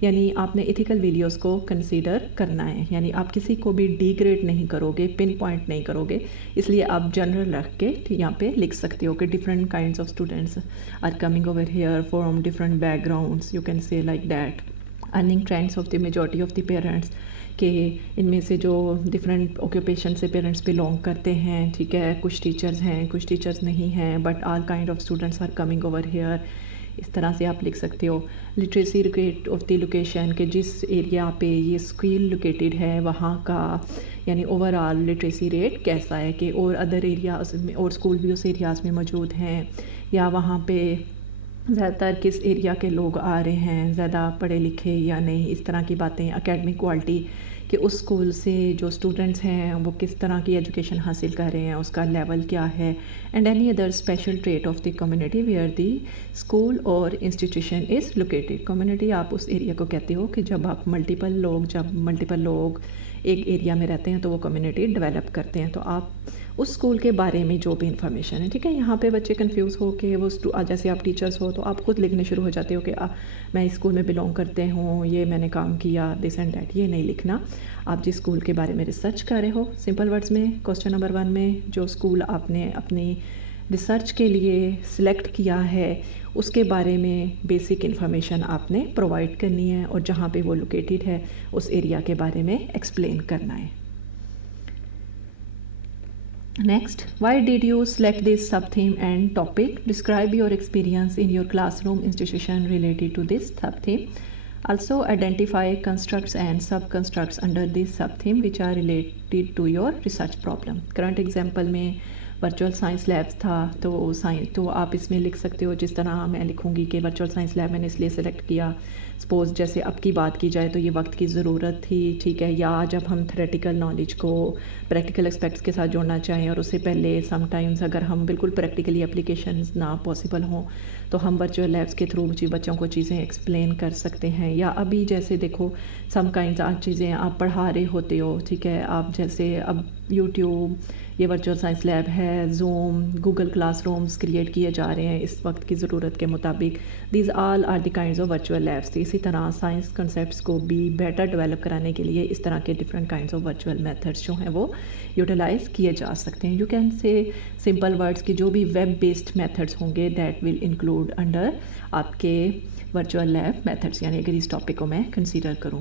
یعنی آپ نے ایتھیکل ویلیوز کو کنسیڈر کرنا ہے، یعنی آپ کسی کو بھی ڈی گریڈ نہیں کرو گے، پن پوائنٹ نہیں کرو گے، اس لیے آپ جنرل رکھ کے یہاں پہ لکھ سکتے ہو کہ different kinds of students are coming over here from different backgrounds, you can say like that. Earning trends of the majority of the parents, کہ ان میں سے جو ڈفرینٹ آکوپیشن سے پیرنٹس بلونگ کرتے ہیں، ٹھیک ہے، کچھ ٹیچرز ہیں، کچھ ٹیچرز نہیں ہیں، but all kind of students are coming over here. اس طرح سے آپ لکھ سکتے ہو. Literacy rate of the location, کہ جس ایریا پہ یہ اسکول لوکیٹڈ ہے وہاں کا یعنی اوور آل لٹریسی ریٹ کیسا ہے، کہ اور ادر ایریاز میں اور اسکول بھی اس ایریاز میں موجود ہیں، یا وہاں پہ زیادہ تر کس ایریا کے لوگ آ رہے ہیں، زیادہ پڑھے لکھے یا نہیں، اس طرح کی باتیں. اکیڈمک کوالٹی، کہ اس اسکول سے جو اسٹوڈنٹس ہیں وہ کس طرح کی ایجوکیشن حاصل کر رہے ہیں، اس کا لیول کیا ہے. And any other special trait of the community where the school اور انسٹیٹیوشن از لوکیٹڈ. کمیونٹی آپ اس ایریا کو کہتے ہو کہ جب ملٹیپل لوگ ایک ایریا میں رہتے ہیں تو وہ کمیونٹی ڈیولپ کرتے ہیں. تو آپ اس اسکول کے بارے میں جو بھی انفارمیشن ہے، ٹھیک ہے. یہاں پہ بچے کنفیوز ہو کہ وہ جیسے آپ ٹیچرس ہو تو آپ خود لکھنے شروع ہو جاتے ہو کہ میں اس اسکول میں بلونگ کرتے ہوں، یہ میں نے کام کیا، دس اینڈ دیٹ. یہ نہیں لکھنا. آپ جس اسکول کے بارے میں ریسرچ کر رہے ہو، سمپل ورڈز میں کوسچن نمبر 1 میں جو اسکول آپ نے اپنی ریسرچ کے لیے سلیکٹ کیا ہے اس کے بارے میں بیسک انفارمیشن آپ نے پرووائڈ کرنی ہے، اور جہاں پہ وہ لوکیٹڈ ہے اس ایریا کے بارے میں ایکسپلین کرنا ہے. Next, why did you select this sub-theme and topic? Describe your experience in your classroom institution related to this sub-theme. Also, identify constructs and sub-constructs under this sub-theme which are related to your research problem. Current example میں virtual science labs تھا تو آپ اس میں لکھ سکتے ہو جس طرح میں لکھوں گی کہ ورچوئل سائنس لیب میں نے اس لیے سلیکٹ کیا، سپوز جیسے اب کی بات کی جائے تو یہ وقت کی ضرورت تھی، ٹھیک ہے. یا جب ہم تھیوریٹیکل نالج کو پریکٹیکل اسپیکٹس کے ساتھ جوڑنا چاہیں، اور اس سے پہلے سم ٹائمز اگر ہم بالکل پریکٹیکلی اپلیکیشنز نہ پاسبل ہوں تو ہم ورچوئل لیبس کے تھرو بچوں کو چیزیں ایکسپلین کر سکتے ہیں. یا ابھی جیسے دیکھو سم کائنڈز آف چیزیں آپ پڑھا رہے ہوتے ہو، ٹھیک ہے. آپ جیسے اب یوٹیوب، یہ ورچوئل سائنس لیب ہے، zoom, Google class rooms create کیے جا رہے ہیں اس وقت کی ضرورت کے مطابق. These all are the kinds of virtual labs. اسی طرح سائنس کنسیپٹس کو بھی بیٹر ڈیولپ کرانے کے لیے اس طرح کے different kinds of virtual methods جو ہیں وہ یوٹیلائز کیے جا سکتے ہیں. یو کین سے سمپل ورڈس کی جو بھی ویب بیسڈ میتھڈس ہوں گے دیٹ ول انکلوڈ انڈر آپ کے ورچوئل لیب میتھڈس، یعنی اگر اس ٹاپک کو میں کنسیڈر کروں.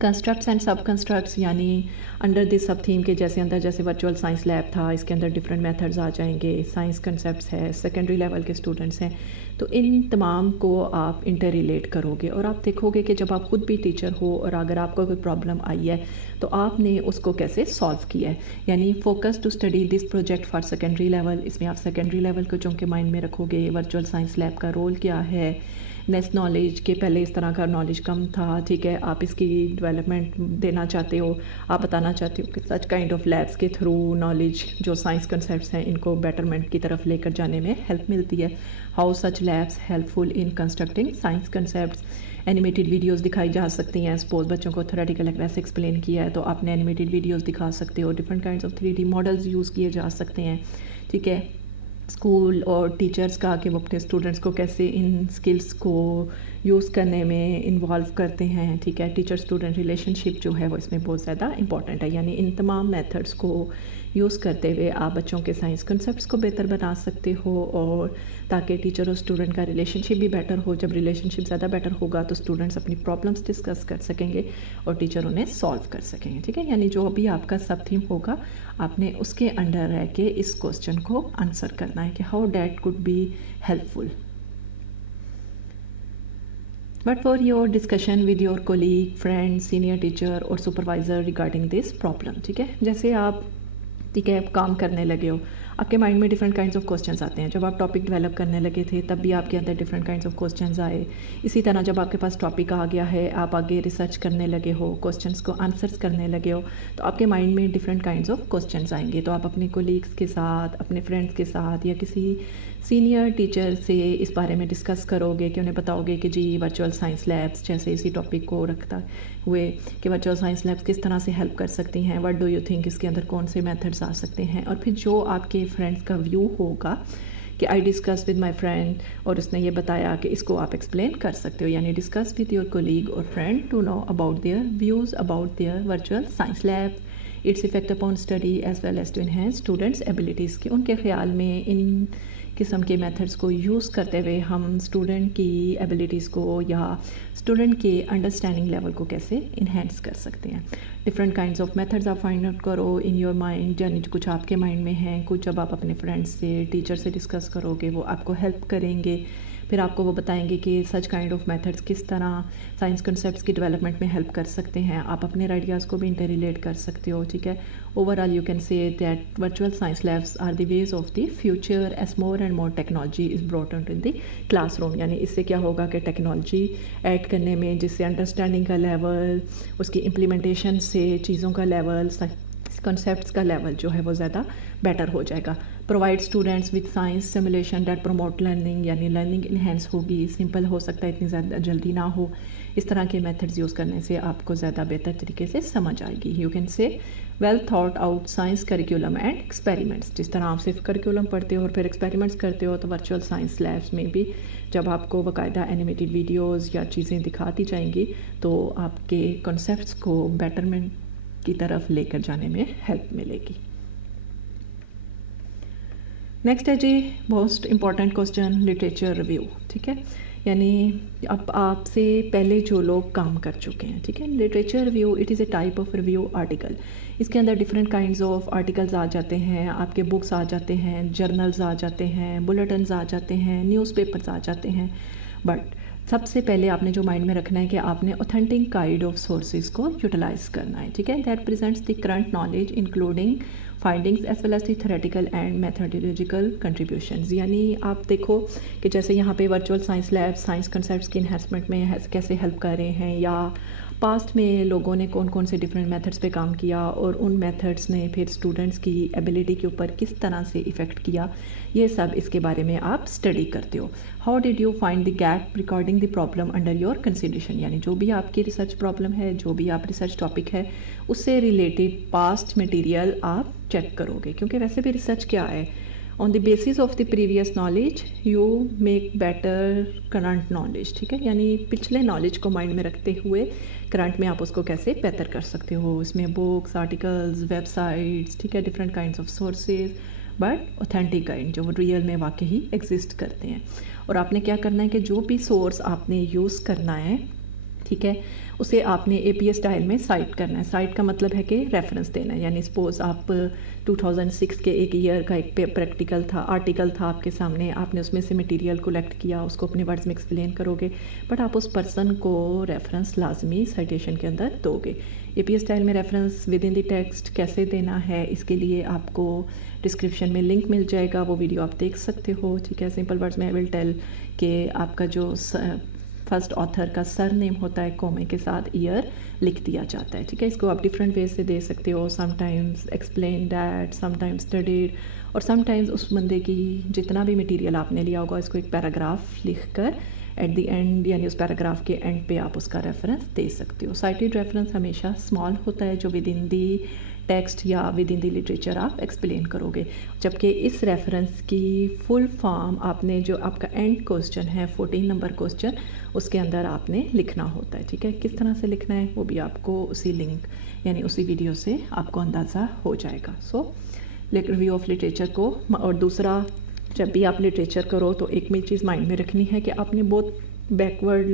کنسٹرکٹس اینڈ سب کنسٹرکٹس، یعنی انڈر دس سب تھیم کے جیسے ورچوئل سائنس لیب تھا، اس کے اندر ڈفرینٹ میتھڈز آ جائیں گے. سائنس کنسیپٹس ہے، سیکنڈری لیول کے اسٹوڈنٹس ہیں، تو ان تمام کو آپ انٹر ریلیٹ کرو گے. اور آپ دیکھو گے کہ جب آپ خود بھی ٹیچر ہو اور اگر آپ کو کوئی پرابلم آئی ہے تو آپ نے اس کو کیسے سالو کیا ہے. یعنی focus to study this project for secondary level. اس میں آپ سیکنڈری لیول کو چونکہ مائنڈ میں رکھو گے، ورچوئل سائنس لیب کا رول کیا ہے، نیس نالج کے پہلے اس طرح کا نالج کم تھا، ٹھیک ہے. آپ اس کی ڈیولپمنٹ دینا چاہتے ہو، آپ بتانا چاہتے ہو کہ سچ کائنڈ آف لیبس کے تھرو نالج جو سائنس کنسیپٹس ہیں ان کو بیٹرمنٹ کی طرف لے کر جانے میں ہیلپ ملتی ہے. How such labs helpful in constructing science concepts. Animated videos دکھائی جا سکتی ہیں. سپوز بچوں کو تھیوریٹیکل ویسے ایکسپلین کیا ہے تو آپ نے اینیمیٹیڈ ویڈیوز دکھا سکتے ہو. Different kinds of 3D models use کیے جا سکتے ہیں، ٹھیک ہے. اسکول اور ٹیچرز کا کہ وہ اپنے اسٹوڈنٹس کو کیسے ان اسکلس کو یوز کرنے میں انوالو کرتے ہیں، ٹھیک ہے. ٹیچر اسٹوڈنٹ ریلیشن شپ جو ہے وہ اس میں بہت زیادہ امپورٹنٹ ہے. یعنی ان تمام میتھڈس کو یوز کرتے ہوئے آپ بچوں کے سائنس کنسیپٹس کو بہتر بنا سکتے ہو، اور تاکہ ٹیچر اور اسٹوڈنٹ کا ریلیشن شپ بھی بیٹر ہو. جب ریلیشن شپ زیادہ بیٹر ہوگا تو اسٹوڈنٹس اپنی پرابلمس ڈسکس کر سکیں گے اور ٹیچر انہیں سالو کر سکیں گے، ٹھیک ہے. یعنی جو بھی آپ کا سب تھیم ہوگا آپ نے اس کے انڈر رہ کے اس کوسچن کو آنسر کرنا ہے کہ how that could be helpful. But for your discussion with your colleague, friend, senior teacher اور supervisor regarding this problem. ٹھیک ہے. جیسے آپ ٹھیک ہے کام کرنے لگے ہو، آپ کے مائنڈ میں ڈفرینٹ کائنڈس آف کوسچنز آتے ہیں. جب آپ ٹاپک ڈیولپ کرنے لگے تھے تب بھی آپ کے اندر ڈفرینٹ کائنڈس آف کوسچنز آئے. اسی طرح جب آپ کے پاس ٹاپک آ گیا ہے، آپ آگے ریسرچ کرنے لگے ہو، کوسچنز کو آنسرس کرنے لگے ہو، تو آپ کے مائنڈ میں ڈفرینٹ کائنڈس آف کوسچنز آئیں گے. تو آپ اپنے کولیگس کے ساتھ، اپنے فرینڈس کے ساتھ یا کسی سینئر ٹیچر سے اس بارے میں ڈسکس کرو گے کہ انہیں بتاؤ گے کہ جی ورچوئل سائنس لیبس جیسے اسی ٹاپک کو رکھتا ہوئے کہ ورچوئل سائنس لیبس کس طرح سے ہیلپ کر سکتی ہیں، واٹ ڈو یو تھنک، اس کے اندر کون سے میتھڈس آ سکتے ہیں. اور پھر جو آپ کے فرینڈس کا ویو ہوگا کہ I discuss with my friend اور اس نے یہ بتایا کہ اس کو آپ ایکسپلین کر سکتے ہو، یعنی ڈسکس ود یور کولیگ اور friend to know about their views about their virtual science lab, its effect upon study as well as to enhance students abilities, کہ ان کے خیال میں ان قسم کے میتھڈس کو یوز کرتے ہوئے ہم اسٹوڈنٹ کی ایبلٹیز کو یا اسٹوڈنٹ کے انڈرسٹینڈنگ لیول کو کیسے انہینس کر سکتے ہیں۔ ڈفرینٹ کائنڈز آف میتھڈز آپ فائنڈ آؤٹ کرو ان یور مائنڈ، یعنی کچھ آپ کے مائنڈ میں ہیں، کچھ جب آپ اپنے فرینڈس سے ٹیچر سے ڈسکس کرو گے وہ آپ کو ہیلپ کریں گے، پھر آپ کو وہ بتائیں گے کہ سچ کائنڈ آف میتھڈس کس طرح سائنس کنسیپٹس کی ڈیولپمنٹ میں ہیلپ کر سکتے ہیں، آپ اپنے آئیڈیاز کو بھی انٹر ریلیٹ کر سکتے ہو، ٹھیک ہے۔ Overall you can say that virtual science labs are the ways of the future as more and more technology is brought in the classroom, یعنی اس سے کیا ہوگا کہ ٹیکنالوجی ایڈ کرنے میں، جس سے انڈرسٹینڈنگ کا لیول، اس کی امپلیمنٹیشن سے چیزوں کا لیول، کنسیپٹس کا لیول جو ہے وہ زیادہ بیٹر ہو جائے گا۔ Provide students with science simulation that promote learning, یعنی لرننگ انہینس ہوگی، سمپل ہو سکتا ہے، اتنی زیادہ جلدی نہ ہو، اس طرح کے میتھڈز یوز کرنے سے آپ کو زیادہ بہتر طریقے سے سمجھ آئے گی۔ You can say well thought out science curriculum and experiments, جس طرح آپ صرف کریکولم پڑھتے ہو اور پھر ایکسپیریمنٹس کرتے ہو، تو ورچوئل سائنس لیبس میں بھی جب آپ کو باقاعدہ اینیمیٹڈ ویڈیوز یا چیزیں دکھاتی جائیں گی تو آپ کے کنسیپٹس کو بیٹرمنٹ کی طرف لے کر جانے میں ہیلپ ملے گی۔ نیکسٹ ہے جی most important question, literature review, ٹھیک ہے، یعنی اب آپ سے پہلے جو لوگ کام کر چکے ہیں، ٹھیک ہے۔ Literature review it is a type of review article, اس کے اندر ڈفرینٹ کائنڈز آف آرٹیکلز آ جاتے ہیں، آپ کے بکس آ جاتے ہیں، جرنلز آ جاتے ہیں، بلیٹنز آ جاتے ہیں، نیوز پیپرز آ جاتے ہیں، بٹ سب سے پہلے آپ نے جو مائنڈ میں رکھنا ہے کہ آپ نے اوتھینٹک گائیڈ آف سورسز کو یوٹیلائز کرنا ہے، ٹھیک ہے، that presents the current knowledge including findings as well as the theoretical and methodological contributions, یعنی آپ دیکھو کہ جیسے یہاں پہ virtual science lab science concepts کی انہینسمنٹ میں کیسے ہیلپ کر رہے ہیں، یا پاسٹ میں لوگوں نے کون کون سے ڈفرینٹ میتھڈس پہ کام کیا اور ان میتھڈس نے پھر اسٹوڈنٹس کی ایبلٹی کے اوپر کس طرح سے افیکٹ کیا، یہ سب اس کے بارے میں آپ اسٹڈی کرتے ہو۔ How did you find the gap regarding the problem under your consideration, یعنی جو بھی آپ کی ریسرچ پرابلم ہے، جو بھی آپ ریسرچ ٹاپک ہے، اس سے ریلیٹڈ پاسٹ مٹیریل آپ چیک کرو گے، کیونکہ ویسے بھی ریسرچ کیا ہے، on the basis of the previous knowledge you make better current knowledge, ٹھیک ہے، یعنی پچھلے نالج کو مائنڈ میں رکھتے ہوئے کرنٹ میں آپ اس کو کیسے بہتر کر سکتے ہو، اس میں بکس، آرٹیکلز، ویب سائٹس، ٹھیک ہے، different kinds of sources, but authentic guide جو ریئل میں واقعی ایگزسٹ کرتے ہیں۔ اور آپ نے کیا کرنا ہے کہ جو بھی سورس آپ نے یوز کرنا ہے، ٹھیک ہے، اسے آپ نے اے پی ایس اسٹائل میں سائٹ کرنا ہے۔ سائٹ کا مطلب ہے کہ ریفرنس دینا ہے، یعنی سپوز آپ 2006 کے ایک ایئر کا ایک پریکٹیکل تھا، آرٹیکل تھا آپ کے سامنے، آپ نے اس میں سے مٹیریل کلیکٹ کیا، اس کو اپنے ورڈز میں ایکسپلین کرو گے، بٹ آپ اس پرسن کو ریفرنس لازمی سائٹیشن کے اندر دو گے۔ اے پی ایس اسٹائل میں reference with in the text کیسے دینا ہے، اس کے لیے آپ کو ڈسکرپشن میں لنک مل جائے گا، وہ ویڈیو آپ دیکھ سکتے ہو، ٹھیک ہے۔ سمپل ورڈز میں آئی ول ٹیل کہ آپ کا جو فرسٹ آتھر کا سر نیم ہوتا ہے، کومے کے ساتھ ایئر لکھ دیا جاتا ہے، ٹھیک ہے۔ اس کو آپ ڈفرینٹ ویز سے دے سکتے ہو، sometimes explain that, sometimes studied, اور سم ٹائمز اس بندے کی جتنا بھی مٹیریل آپ نے لیا ہوگا اس کو ایک پیراگراف لکھ کر ایٹ دی اینڈ، یعنی اس پیراگراف کے اینڈ پہ آپ اس کا ریفرنس دے سکتے ہو۔ سائٹڈ ریفرنس ہمیشہ اسمال ہوتا ہے، جو ود ان دی ٹیکسٹ یا ود ان دی لٹریچر آپ ایکسپلین کرو گے، جبکہ اس ریفرنس کی فل فارم آپ نے جو آپ کا اینڈ کوسچن ہے 14 نمبر کوسچن، اس کے اندر آپ نے لکھنا ہوتا ہے، ٹھیک ہے۔ کس طرح سے لکھنا ہے وہ بھی آپ کو اسی لنک یعنی اسی ویڈیو سے آپ کو اندازہ ہو جائے گا۔ سو ریویو آف لٹریچر کو، اور دوسرا جب بھی آپ لٹریچر کرو تو ایک میں چیز مائنڈ میں رکھنی ہے کہ آپ نے بہت بیکورڈ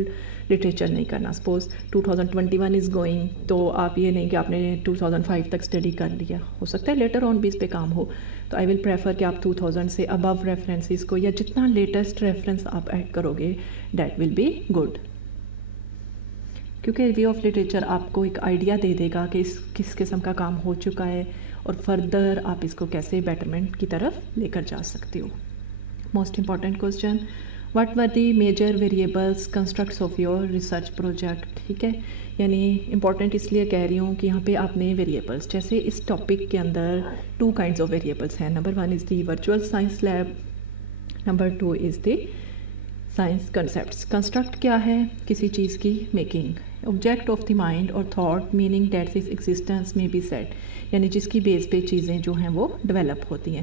لٹریچر نہیں کرنا۔ سپوز 2021 از گوئنگ، تو آپ یہ نہیں کہ آپ نے 2005 تک اسٹڈی کر لیا، ہو سکتا ہے لیٹر آن بھی اس پہ کام ہو، تو آئی ول پریفر کہ آپ 2000 سے ابو ریفرنسز کو، یا جتنا لیٹسٹ ریفرنس آپ ایڈ کرو گے دیٹ ول بی گڈ، کیونکہ ریویو آف لٹریچر آپ کو ایک آئیڈیا دے دے گا کہ کس قسم کا کام ہو چکا ہے اور فردر آپ اس کو کیسے بیٹرمنٹ کی طرف لے کر جا سکتے ہو۔ Most important question, what were the major variables constructs of your research project, ٹھیک ہے، یعنی امپورٹنٹ اس لیے کہہ رہی ہوں کہ یہاں پہ آپ نے ویریبلس، جیسے اس ٹاپک کے اندر 2 kinds آف ویریبلس ہیں، number 1 is the virtual science lab, number 2 is the science concepts. Construct کیا ہے؟ کسی چیز کی making, object of the mind اور thought meaning that is existence میں بی سیٹ، یعنی جس کی بیس پہ چیزیں جو ہیں وہ ڈیولپ ہوتی ہیں۔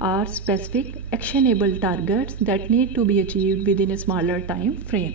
are specific actionable targets that need to be achieved within a smaller time frame,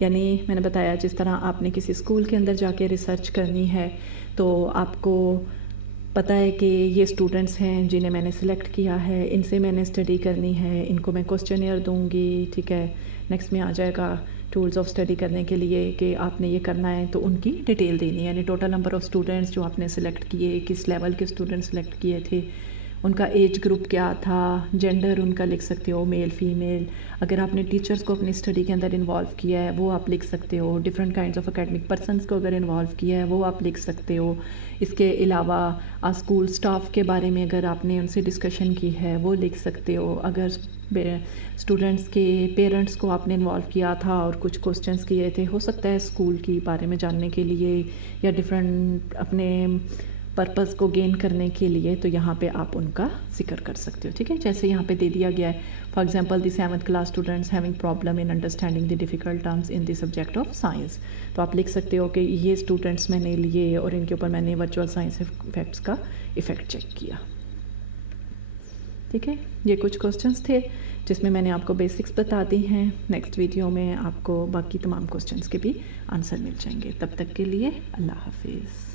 یعنی میں نے بتایا جس طرح آپ نے کسی اسکول کے اندر جا کے ریسرچ کرنی ہے تو آپ کو پتہ ہے کہ یہ اسٹوڈنٹس ہیں جنہیں میں نے سلیکٹ کیا ہے، ان سے میں نے اسٹڈی کرنی ہے، ان کو میں کوسچنیئر دوں گی، ٹھیک ہے. نیکسٹ میں آ جائے گا ٹولز آف اسٹڈی کرنے کے لیے کہ آپ نے یہ کرنا ہے تو ان کی ڈیٹیل دینی ہے، یعنی ٹوٹل نمبر آف اسٹوڈنٹس جو آپ نے سلیکٹ کیے، کس لیول کے اسٹوڈنٹ سلیکٹ کیے تھے، ان کا ایج گروپ کیا تھا، جینڈر ان کا لکھ سکتے ہو، میل فیمیل. اگر آپ نے ٹیچرس کو اپنی اسٹڈی کے اندر انوالو کیا ہے وہ آپ لکھ سکتے ہو. Different kinds of academic persons کو اگر انوالو کیا ہے وہ آپ لکھ سکتے ہو. اس کے علاوہ اسکول اسٹاف کے بارے میں اگر آپ نے ان سے ڈسکشن کی ہے وہ لکھ سکتے ہو. اگر اسٹوڈنٹس کے پیرنٹس کو آپ نے انوالو کیا تھا اور کچھ کوسچنس کیے تھے، ہو سکتا ہے اسکول کے بارے میں جاننے کے لیے یا ڈفرینٹ اپنے پرپز کو گین کرنے کے لیے، تو یہاں پہ آپ ان کا ذکر کر سکتے ہو. ٹھیک ہے، جیسے یہاں پہ دے دیا گیا ہے for example the 7th class students having problem in understanding the difficult terms in the subject of science. تو آپ لکھ سکتے ہو کہ یہ اسٹوڈنٹس میں نے لیے اور ان کے اوپر میں نے ورچوئل سائنس افیکٹس کا افیکٹ چیک کیا. ٹھیک ہے، یہ کچھ کوسچنس تھے جس میں نے آپ کو بیسکس بتا دی ہیں. نیکسٹ ویڈیو میں آپ کو باقی تمام کوسچنس کے بھی آنسر مل جائیں گے. تب تک کے لیے اللہ حافظ.